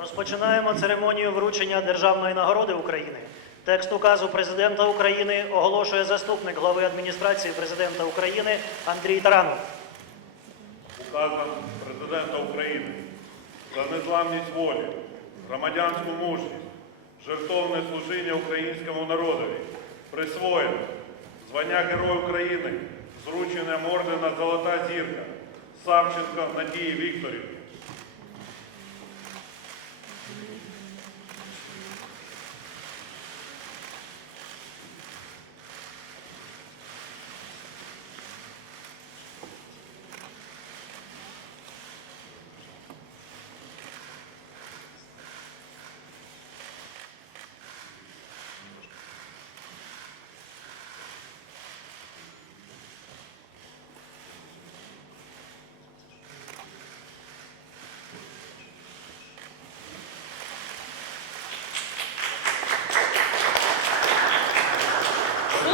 Розпочинаємо церемонію вручення Державної нагороди України. Текст указу президента України оголошує заступник глави адміністрації президента України Андрій Таранов. Указом Президента України за незламність волі, громадянську мужність, жертовне служіння українському народові, присвоєно звання Герой України з врученням ордена Золота зірка Савченко Надії Вікторівні.